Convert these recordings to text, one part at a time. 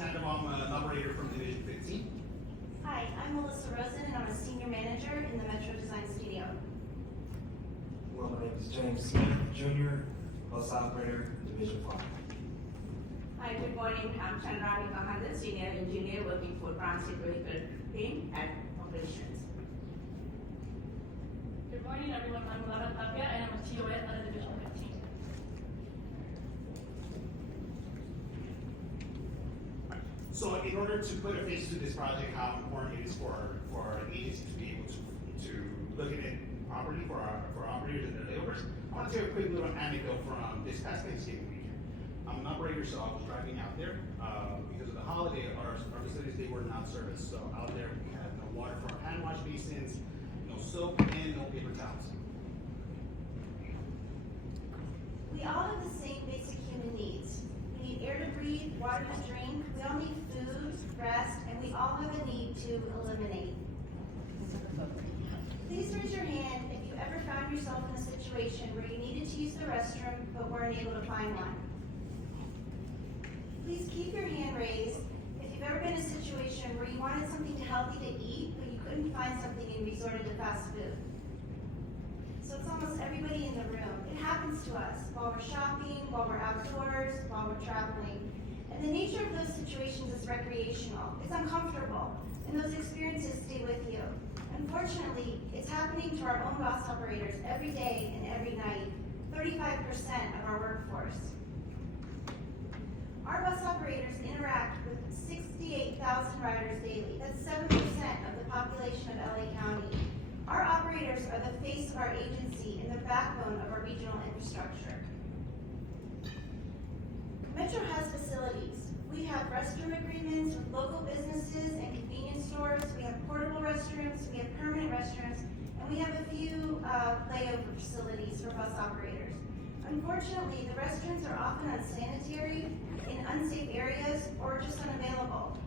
Sandoval. I'm an operator from Division 15. Hi, I'm Melissa Rosen, and I'm a senior manager in the Metro Design Studio. Well, my name is James Smith, Jr., bus operator, Division 5. Hi, good morning. I'm Chandrani Mahandan, senior engineer working for transit vehicle team at operations. Good morning, everyone. I'm Lara Tapia, and I'm a TOS out of Division 15. So in order to put a face to this project, how important it is for an agency to be able to look at it properly for our operators and their layovers, I want to share a quick little anecdote from this past Thanksgiving weekend. I'm an operator, so I was driving out there. Because of the holiday, our facilities, they were not serviced. So out there, we had no water for our hand wash basins, no soap, and no paper towels. We all have the same basic human needs. We need air to breathe, water to drink, we all need food, rest, and we all have a need to eliminate. Please raise your hand if you ever found yourself in a situation where you needed to use the restroom but weren't able to find one. Please keep your hand raised if you've ever been in a situation where you wanted something healthy to eat but you couldn't find something and resorted to fast food. So it's almost everybody in the room. It happens to us while we're shopping, while we're outdoors, while we're traveling. And the nature of those situations is recreational. It's uncomfortable, and those experiences stay with you. Unfortunately, it's happening to our own bus operators every day and every night, 35% of our workforce. Our bus operators interact with 68,000 riders daily. That's 7% of the population of LA County. Our operators are the face of our agency and the backbone of our regional infrastructure. Metro has facilities. We have restroom agreements with local businesses and convenience stores. We have portable restrooms, we have permanent restrooms, and we have a few layover facilities for bus operators. Unfortunately, the restrooms are often unsanitary, in unsafe areas, or just unavailable.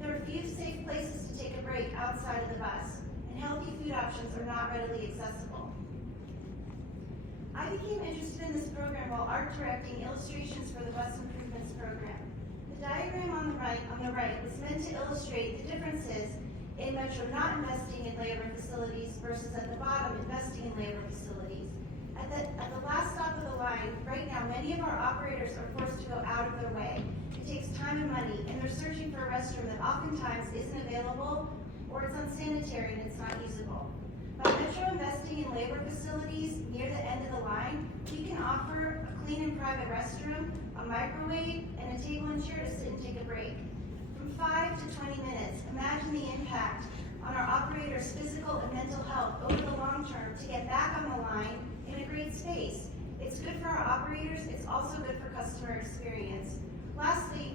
There are few safe places to take a break outside of the bus, and healthy food options are not readily accessible. I became interested in this program while art directing illustrations for the Bus Improvements Program. The diagram on the right was meant to illustrate the differences in Metro not investing in layover facilities versus at the bottom investing in layover facilities. At the last stop of the line, right now many of our operators are forced to go out of their way. It takes time and money, and they're searching for a restroom that oftentimes isn't available, or it's unsanitary and it's not usable. By Metro investing in labor facilities near the end of the line, we can offer a clean and private restroom, a microwave, and a table and chair to sit and take a break. From 5 to 20 minutes, imagine the impact on our operators' physical and mental health over the long term to get back on the line in a great space. It's good for our operators, it's also good for customer experience. Lastly,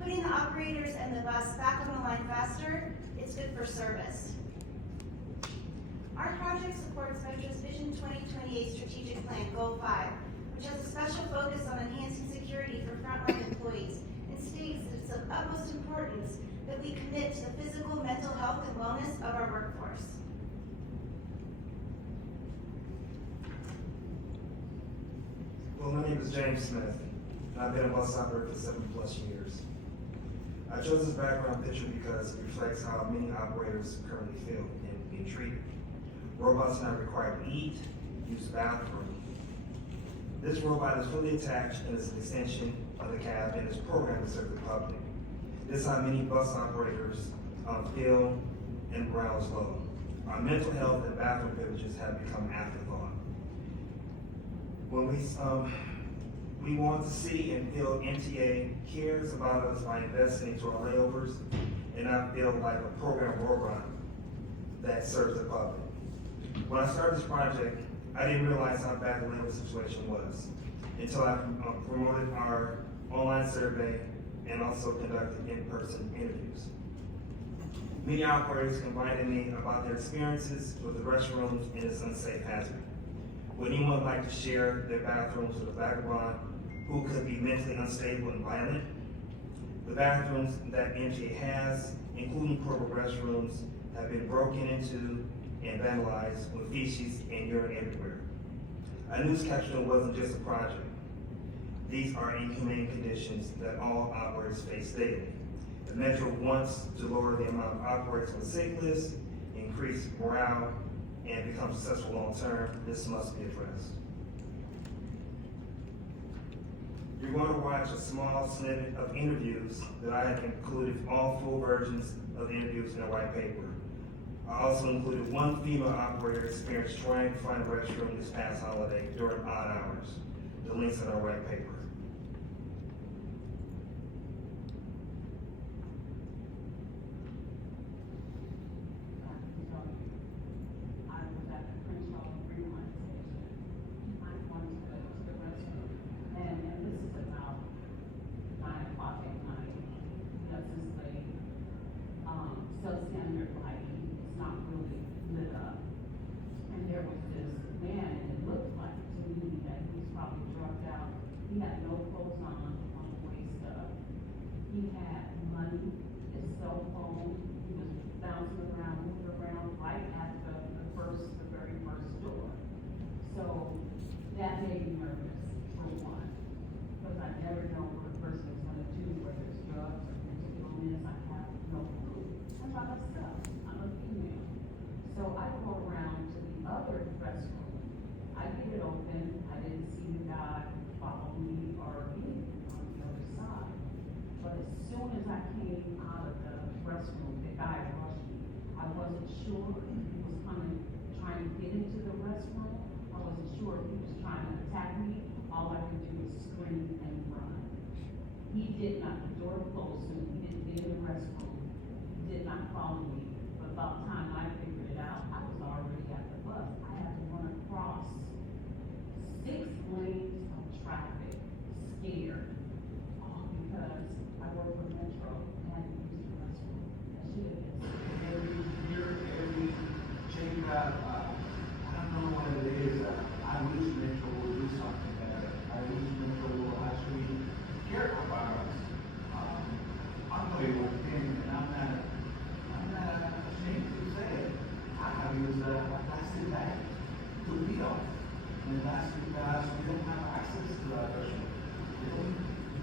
putting the operators and the bus back on the line faster, it's good for service. Our project supports Metro's Vision 2028 Strategic Plan, Goal 5, which has a special focus on enhancing security for frontline employees and states that it's of utmost importance that we commit to the physical, mental health, and wellness of our workforce. Well, my name is James Smith, and I've been a bus operator for 7+ years. I chose this background picture because it reflects how many operators currently feel and being treated. Robots are not required to eat, use the bathroom. This robot is fully attached and is an extension of the cab and is programmed to serve the public. This is how many bus operators feel and morale is low. Our mental health and bathroom privileges have become afterthought. When we want to see and feel MTA cares about us by investing into our layovers and not feel like a program robot that serves the public. When I started this project, I didn't realize how bad the layover situation was until I promoted our online survey and also conducted in-person interviews. Many operators confided in me about their experiences with the restrooms and its unsafe hazard. Would anyone like to share their bathrooms with a vagabond who could be mentally unstable and violent? The bathrooms that MTA has, including portable restrooms, have been broken into and vandalized with feces and urine everywhere. A news caption wasn't just a project. These are inhumane conditions that all operators face daily. The Metro wants to lower the amount of operators on the sick list, increase morale, and become successful long-term. This must be addressed. You're going to watch a small snippet of interviews that I have included all full versions of the interviews in a white paper. I also included one female operator experience trying to find a restroom this past holiday during odd hours. The links in our white paper. I was at the Crenshaw Greenline station. I wanted to go to the restroom, and this is about 9 o'clock at night. Because this lady, still standing there lighting, it's not really lit up. And there was this man, and it looked like to me that he was probably drugged out. He had no clothes on the waist up. He had money, his cell phone, he was bouncing around, moving around right at the very first door. So that made me nervous, for one, because I never know what a person is gonna do, whether it's drugs or mental illness, I have no clue. I'm by myself, I'm a female. So I go around to the other restroom. I get it open, I didn't see the guy follow me or anything on the other side. But as soon as I came out of the restroom, the guy rushed me. I wasn't sure if he was trying to get into the restroom. I wasn't sure if he was trying to attack me. All I could do was scream and run. He did not, the door closed, and he didn't get in the restroom. He did not follow me. But about the time I figured it out, I was already at the bus. I had to run across 6 lanes of traffic, scared, all because I work for Metro and had to use the restroom. That should have been Every year, every change I don't know what it is, I wish Metro will do something better. I wish Metro will actually care about us. I'm going to opinion, and I'm not ashamed to say it. I have used a plastic bag to feed off. And that's because we don't have access to that restroom. We don't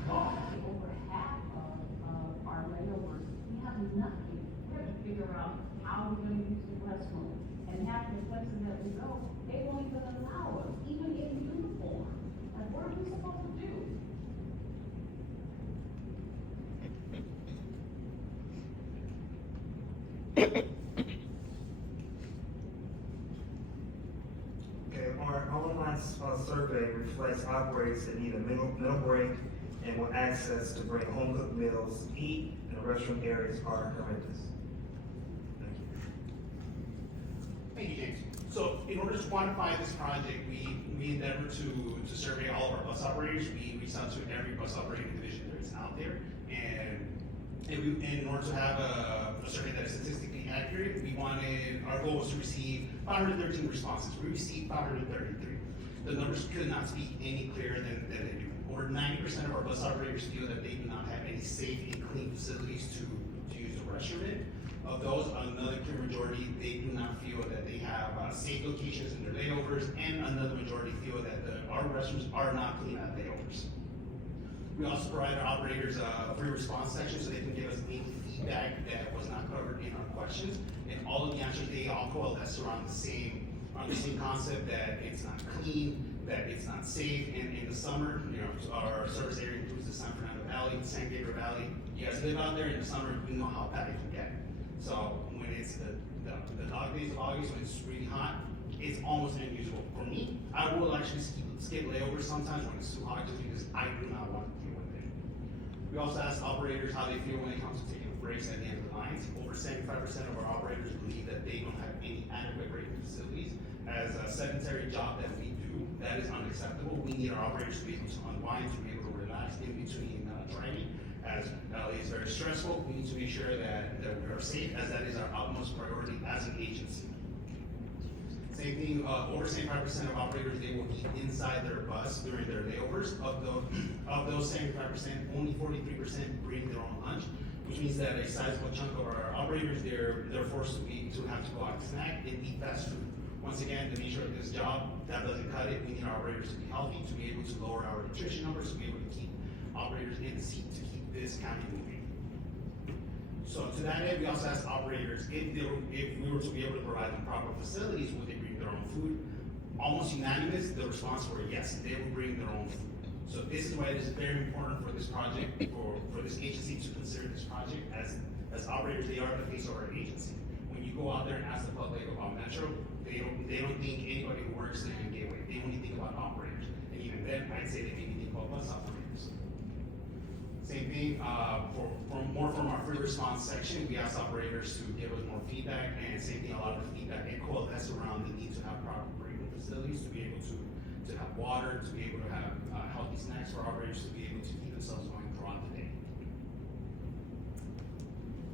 know. over half of our layovers, we have nothing. We have to figure out how we're gonna use the restroom. And half the places that we go, they won't even allow us, even in uniform. Like, what are we supposed to do? Okay, our online survey reflects operators that need a middle break and want access to bring home cooked meals, eat, and the restroom areas are horrendous. Thank you. Thank you, James. So in order to quantify this project, we endeavored to survey all of our bus operators. We reached out to every bus operating division that is out there. And in order to have a survey that is statistically accurate, our goal was to receive 513 responses. We received 533. The numbers could not speak any clearer than they do. Over 90% of our bus operators feel that they do not have any safe and clean facilities to use the restroom in. Of those, another clear majority, they do not feel that they have safe locations in their layovers, and another majority feel that our restrooms are not clean at layovers. We also provide our operators a free response section so they can give us any feedback that was not covered in our questions. And all of the answers, they all coalesce around the same concept that it's not clean, that it's not safe. And in the summer, our service area includes the San Fernando Valley, the San Gabriel Valley. You guys live out there in the summer, you know how bad it can get. So when it's the dog days of August, when it's really hot, it's almost unusable. For me, I will actually skip layovers sometimes when it's too hot, just because I do not want to deal with it. We also ask operators how they feel when it comes to taking breaks at the end of the lines. Over 75% of our operators believe that they don't have any adequate break facilities. As a sedentary job that we do, that is unacceptable. We need our operators to be able to unwind, to be able to relax in between driving. As LA is very stressful, we need to make sure that we are safe, as that is our utmost priority as an agency. Same thing, over 75% of operators, they will eat inside their bus during their layovers. Of those 75%, only 43% bring their own lunch, which means that a sizable chunk of our operators, they're forced to have to go out and snack and eat fast food. Once again, the nature of this job, that doesn't cut it. We need our operators to be healthy, to be able to lower our nutrition numbers, to be able to keep operators in the seat, to keep this county moving. So to that end, we also asked operators if we were to be able to provide them proper facilities, would they bring their own food? Almost unanimous, the response were yes, they would bring their own food. So this is why it is very important for this project, for this agency to consider this project as operators, they are the face of our agency. When you go out there and ask the public about Metro, they don't think anybody who works there in Gateway. They only think about operators. And even then, I'd say they maybe think about bus operators. Same thing, from our free response section, we asked operators to give us more feedback, and same thing, a lot of the feedback it coalesced around the need to have proper break room facilities, to be able to have water, to be able to have healthy snacks for operators to be able to keep themselves going throughout the day.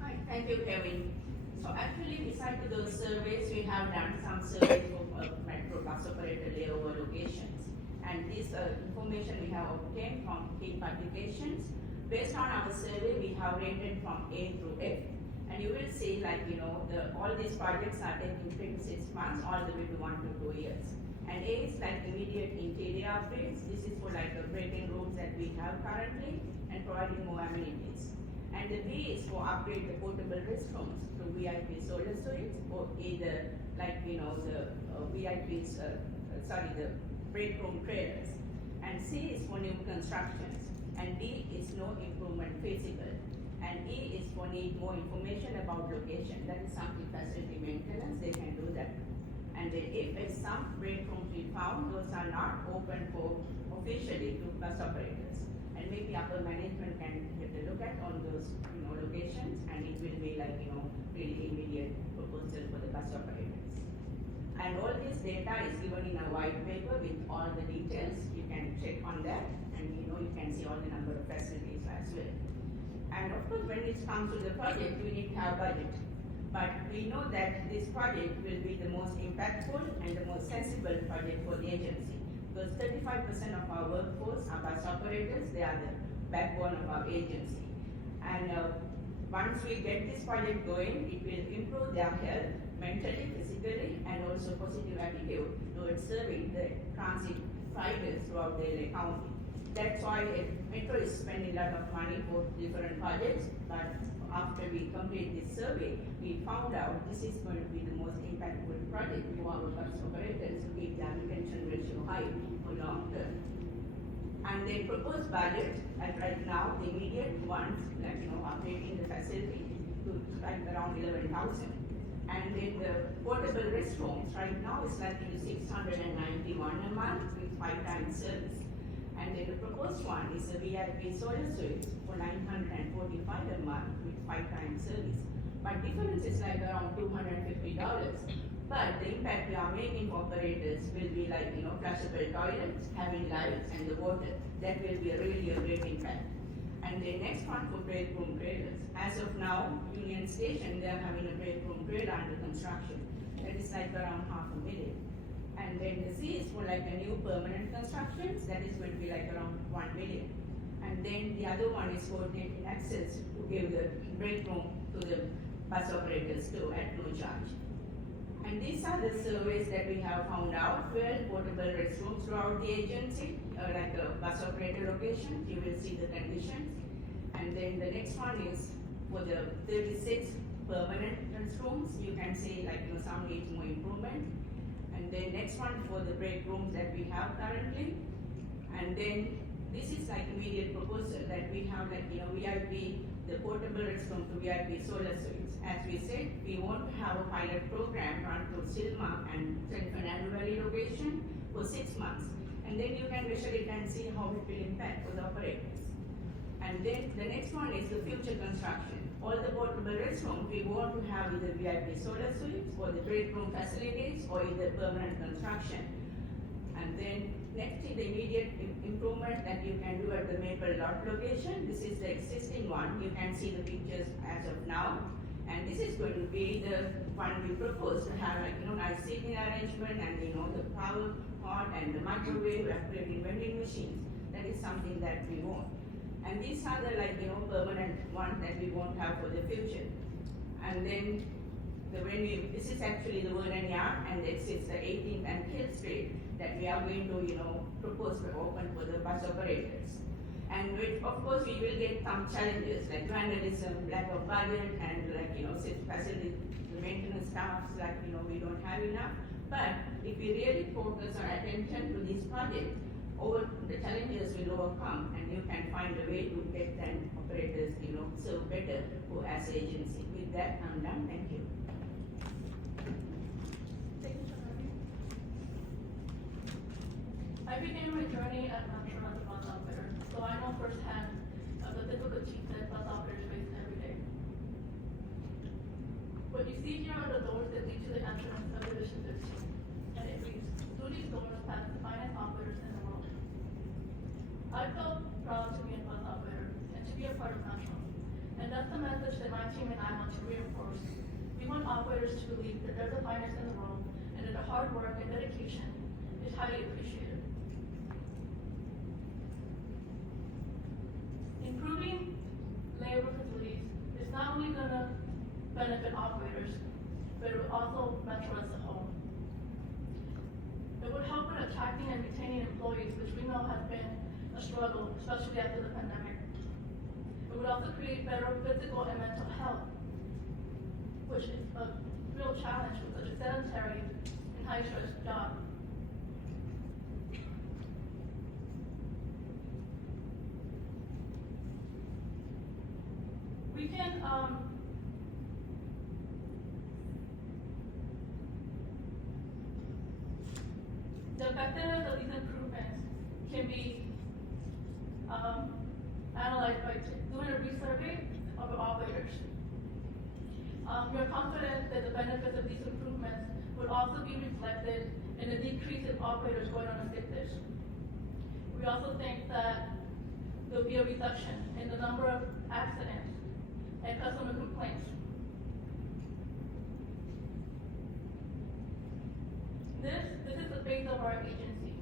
Hi, thank you, Kevin. So actually, besides those surveys, we have done some surveys for metro bus operator layover locations. And this information we have obtained from key publications. Based on our survey, we have rated from A through F. And you will see, like, all these projects are taking 3 to 6 months, all the way to 1 to 2 years. And A is like immediate interior upgrades. This is for like the break-in rooms that we have currently and providing more amenities. And the B is for upgrade the portable restrooms to VIP solar suites, or either like, the VIPs, the break room trailers. And C is for new constructions. And D is no improvement feasible. And E is for need more information about location. That is something facility maintenance, they can do that. And then if some break rooms we found, those are not open for officially to bus operators. And maybe upper management can get a look at on those, locations, and it will be like, really immediate proposal for the bus operators. And all this data is given in a white paper with all the details. You can check on that, and you can see all the number of facilities as well. And of course, when it comes to the project, we need to have budget. But we know that this project will be the most impactful and the most sensible project for the agency. Because 35% of our workforce are bus operators, they are the backbone of our agency. And once we get this project going, it will improve their health, mentally, physically, and also positive attitude towards serving the transit riders throughout the county. That's why Metro is spending a lot of money for different projects, but after we complete this survey, we found out this is going to be the most impactful project for our bus operators to keep their retention ratio high for long term. And the proposed budget, right now, the immediate ones, like, updating the facility to like around 11,000. And then the portable restrooms, right now, is like 691 a month with 5 times service. And then the proposed one is a VIP solar suite for 945 a month with 5 times service. But difference is like around $250. But the impact we are making for operators will be like, flushable toilets, having lights, and the water. That will be really a great impact. And the next one for break room trailers. As of now, Union Station, they are having a break room trailer under construction. That is like around $500,000. And then the C is for like a new permanent constructions, that is going to be like around $1 million. And then the other one is coordinating access to give the break room to the bus operators too at no charge. And these are the surveys that we have found out. 12 portable restrooms throughout the agency, like a bus operator location, you will see the conditions. And then the next one is for the 36 permanent restrooms, you can see like, some needs more improvement. And then next one for the break rooms that we have currently. And then this is like immediate proposal that we have like, VIP, the portable restroom to VIP solar suites. As we said, we want to have a pilot program run through Silma and Central Valley location for 6 months. And then you can measure it and see how it will impact for the operators. And then the next one is the future construction. All the portable restrooms, we want to have either VIP solar suites or the break room facilities or either permanent construction. And then next is the immediate improvement that you can do at the Maple Lot location. This is the existing one. You can see the pictures as of now. And this is going to be the one we propose to have like, nice seating arrangement and, the power pot and the microwave, upgrading vending machines. That is something that we want. And these are the like, permanent ones that we won't have for the future. And then this is actually the Vernon Yard, and this is the 18th and Hill Street that we are going to, propose to open for the bus operators. And of course, we will get some challenges like vandalism, lack of budget, and facility maintenance staffs, we don't have enough. But if we really focus our attention to this project, over the challenges will overcome, and you can find a way to get them operators, serve better as agency. With that, I'm done. Thank you. Thank you, Shanari. I began my journey at Metro as a bus operator, so I know firsthand of the difficulties that bus operators face every day. What you see here are the doors that lead to the entrance of Division 15, and it reads, through these doors pass the finest operators in the world. I felt proud to be a bus operator and to be a part of Metro, and that's the message that my team and I want to reinforce. We want operators to believe that they're the finest in the world, and that their hard work and dedication is highly appreciated. Improving layover facilities is not only going to benefit operators, but it will also Metro as a whole. It would help with attracting and retaining employees, which we know has been a struggle, especially after the pandemic. It would also create better physical and mental health, which is a real challenge with such a sedentary and high-stress job. We can, the effectiveness of these improvements can be analyzed by doing a resurvey of the operators. We are confident that the benefits of these improvements would also be reflected in the decrease in operators going on a sick list. We also think that there will be a reduction in the number of accidents and customer complaints. This is the face of our agency.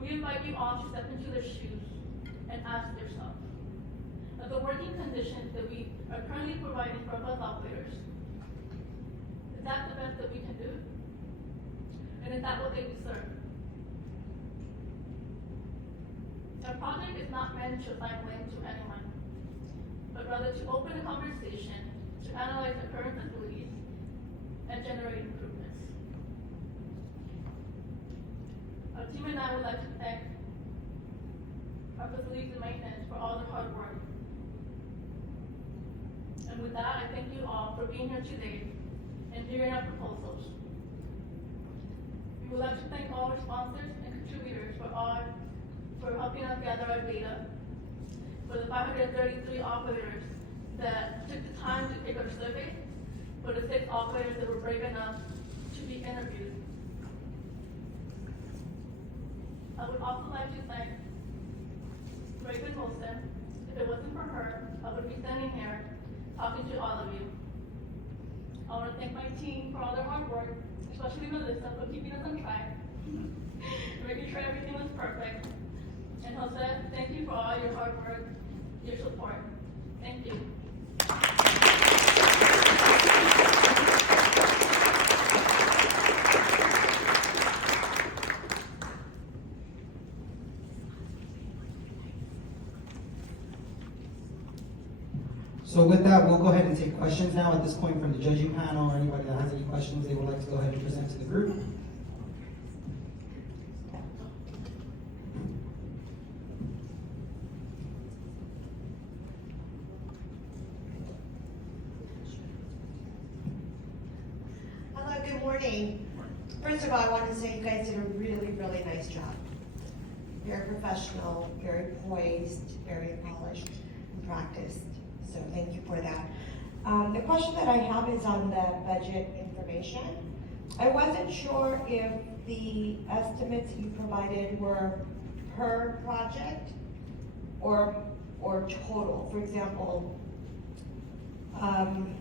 We invite you all to step into their shoes and ask yourself, are the working conditions that we are currently providing for bus operators, is that the best that we can do? And is that what they deserve? Our project is not meant to assign blame to anyone, but rather to open a conversation to analyze the current facilities and generate improvements. Our team and I would like to thank our facilities and maintenance for all their hard work. And with that, I thank you all for being here today and hearing our proposals. We would like to thank all our sponsors and contributors for helping us gather our data, for the 533 operators that took the time to take our survey, for the 6 operators that were brave enough to be interviewed. I would also like to thank Raven Wilson. If it wasn't for her, I would be standing here talking to all of you. I want to thank my team for all their hard work, especially Melissa for keeping us on track, making sure everything was perfect. And Jose, thank you for all your hard work, your support. Thank you. So with that, we'll go ahead and take questions now at this point from the judging panel, or anybody that has any questions they would like to go ahead and present to the group. Hello, good morning. First of all, I want to say you guys did a really, really nice job. Very professional, very poised, very polished and practiced. So thank you for that. The question that I have is on the budget information. I wasn't sure if the estimates you provided were per project or total. For example, on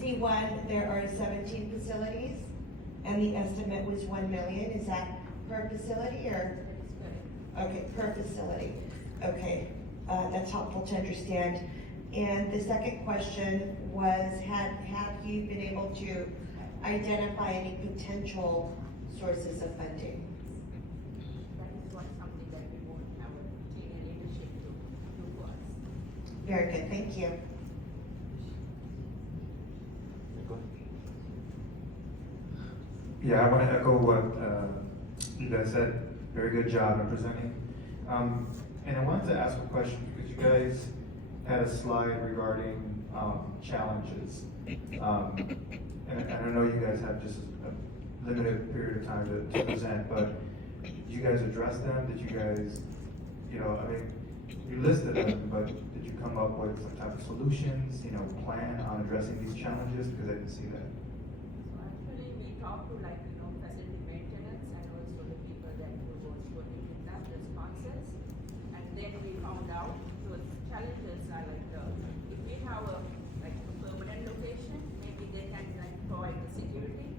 C1, there are 17 facilities, and the estimate was 1 million. Is that per facility or? Okay, per facility. Okay, that's helpful to understand. And the second question was, have you been able to identify any potential sources of funding? That is something that we want our team it, thank you. Yeah, I want to echo what you guys said. Very good job in presenting. And I wanted to ask a question because you guys had a slide regarding challenges. And I know you guys have just a limited period of time to present, but did you guys address them? Did you guys, I mean, you listed them, but did you come up with some type of solutions, plan on addressing these challenges? Because I didn't see that. So actually, we talked to facility maintenance and also the people that was working with that responses. And then we found out those challenges are if we have a permanent location, maybe they can provide the security.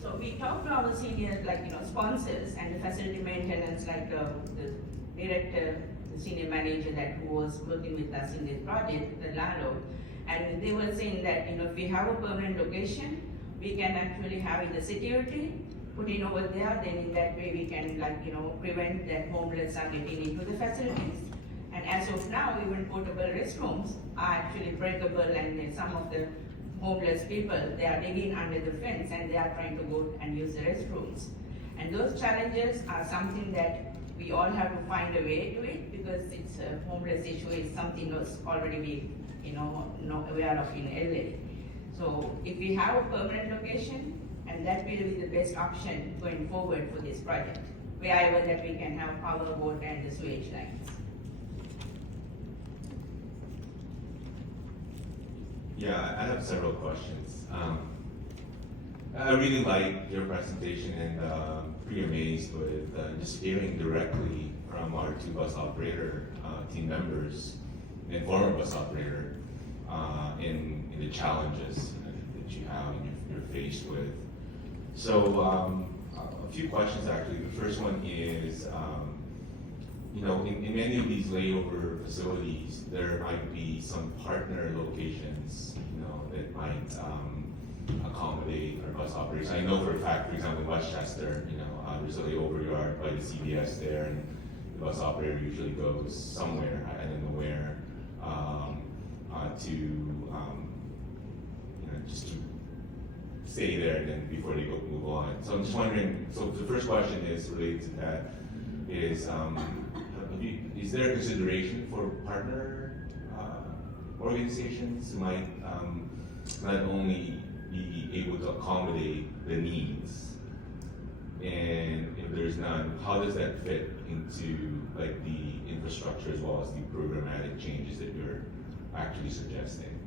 So we talked to our senior sponsors and the facility maintenance the director, the senior manager that who was working with us in this project, the landlord. And they were saying that, if we have a permanent location, we can actually have the security put in over there, then in that way we can prevent that homeless are getting into the facilities. And as of now, even portable restrooms are actually breakable, and some of the homeless people, they are digging under the fence and they are trying to go and use the restrooms. And those challenges are something that we all have to find a way to it, because it's a homeless issue is something that's already we not aware of in LA. So if we have a permanent location, and that will be the best option going forward for this project, wherever that we can have power, water, and the sewage lines. Yeah, I have several questions. I really liked your presentation and pretty amazed with just hearing directly from our two bus operator team members and former bus operator in the challenges that you have and you're faced with. So a few questions actually. The first one is, in many of these layover facilities, there might be some partner locations, that might accommodate our bus operators. I know for a fact, for example, in Westchester, there's a layover yard by the CVS there, and the bus operator usually goes somewhere, I don't know where, just to stay there and then before they move on. So I'm just wondering, so the first question is related to that, is there a consideration for partner organizations who might not only be able to accommodate the needs, and if there's none, how does that fit into the infrastructure as well as the programmatic changes that you're actually suggesting?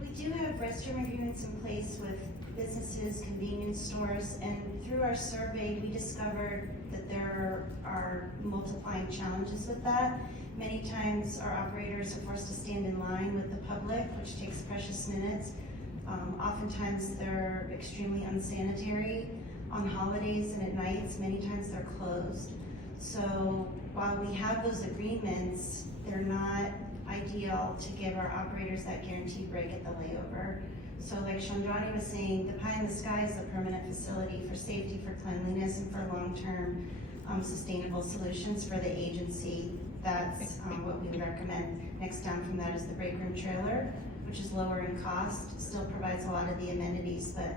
We do have restroom agreements in place with businesses, convenience stores, and through our survey, we discovered that there are multiplying challenges with that. Many times our operators are forced to stand in line with the public, which takes precious minutes. Oftentimes they're extremely unsanitary on holidays and at nights. Many times they're closed. So while we have those agreements, they're not ideal to give our operators that guaranteed break at the layover. So like Chandrani was saying, the pie in the sky is a permanent facility for safety, for cleanliness, and for long-term sustainable solutions for the agency. That's what we would recommend. Next down from that is the break room trailer, which is lower in cost, still provides a lot of the amenities, but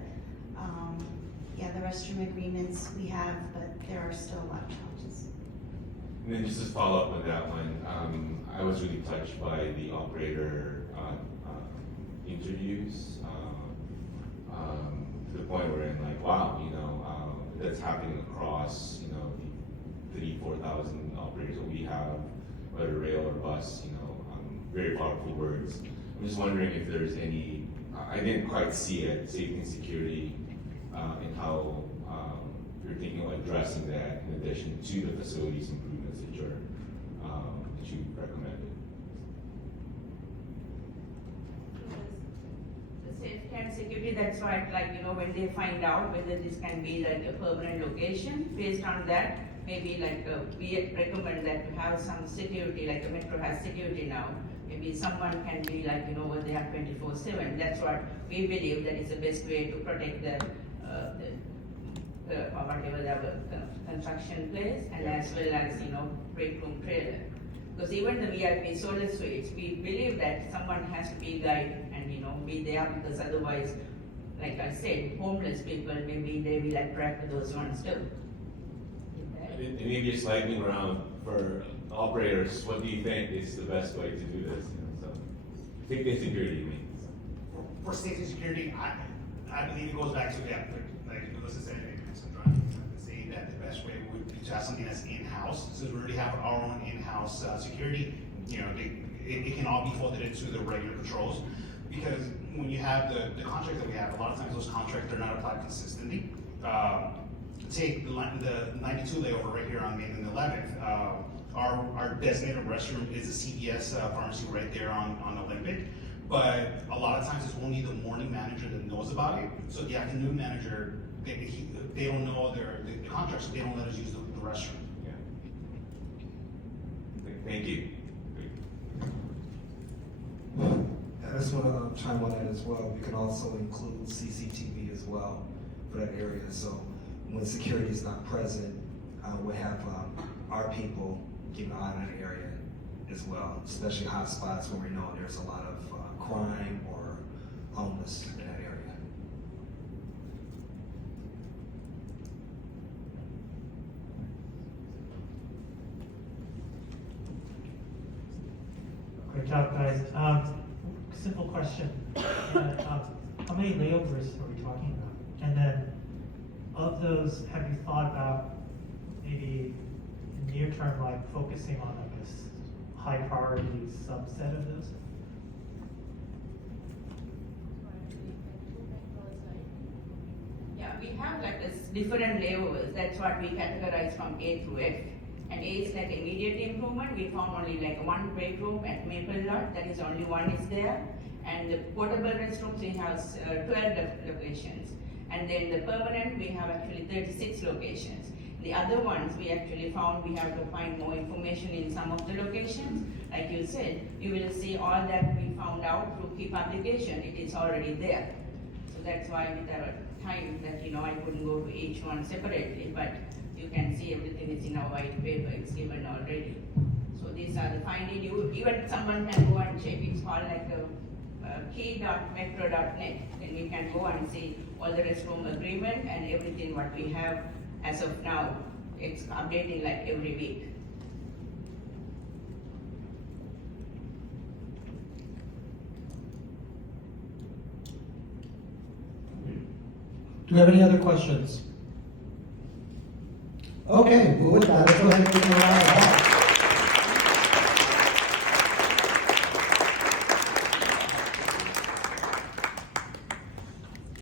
yeah, the restroom agreements we have, but there are still a lot of challenges. And then just to follow up on that one, I was really touched by the operator interviews, to the point where wow, that's happening across, the 3,000-4,000 operators that we have, whether rail or bus, very powerful words. I'm just wondering if there's any, I didn't quite see it, safety and security, and how you're thinking of addressing that in addition to the facilities improvements that you recommended. The safety and security, that's why, when they find out whether this can be a permanent location, based on that, maybe we recommend that to have some security, like the metro has security now. Maybe someone can be over there 24/7. That's what we believe that is the best way to protect the or whatever the construction place, and as well as, break room trailer. Because even the VIP solar suites, we believe that someone has to be guide and, be there, because otherwise, like I said, homeless people, maybe they will attract those ones too. And maybe just lightning round for operators, what do you think is the best way to do this? So, safety and security, I mean. For safety and security, I believe it goes back to, like Melissa said, say that the best way would be to have something that's in-house, since we already have our own in-house security, it can all be folded into the regular patrols, because when you have the contracts that we have, a lot of times those contracts are not applied consistently. Take the 92 layover right here on Main and 11th. Our designated restroom is a CVS pharmacy right there on Olympic. But a lot of times it's only the morning manager that knows about it. So the afternoon manager, they don't know the contract, so they don't let us use the restroom. Yeah. Thank you. I just want to chime on that as well. We can also include CCTV as well for that area. So when security is not present, we have our people keep an eye on that area as well, especially hot spots where we know there's a lot of crime or homeless in that area. Great job, guys. Simple question. How many layovers are we talking about? And then, of those, have you thought about maybe in near term, like focusing on like this high priority subset of those? Yeah, we have like this different layovers. That's what we categorize from A through F. And A is like immediate improvement. We found only like one break room at Maple Lot. That is only one is there. And the portable restrooms, we have 12 locations. And then the permanent, we have actually 36 locations. The other ones, we actually found we have to find more information in some of the locations. Like you said, you will see all that we found out through key publication. It is already there. So that's why with our time that, I couldn't go to each one separately, but you can see everything is in our white paper, it's given already. So these are the findings. Even someone can go and check, it's called like key.metro.net. Then we can go and see all the restroom agreement and everything what we have as of now. It's updating like every week. Do we have any other questions? Okay, well with that, let's go ahead and give them a round of applause.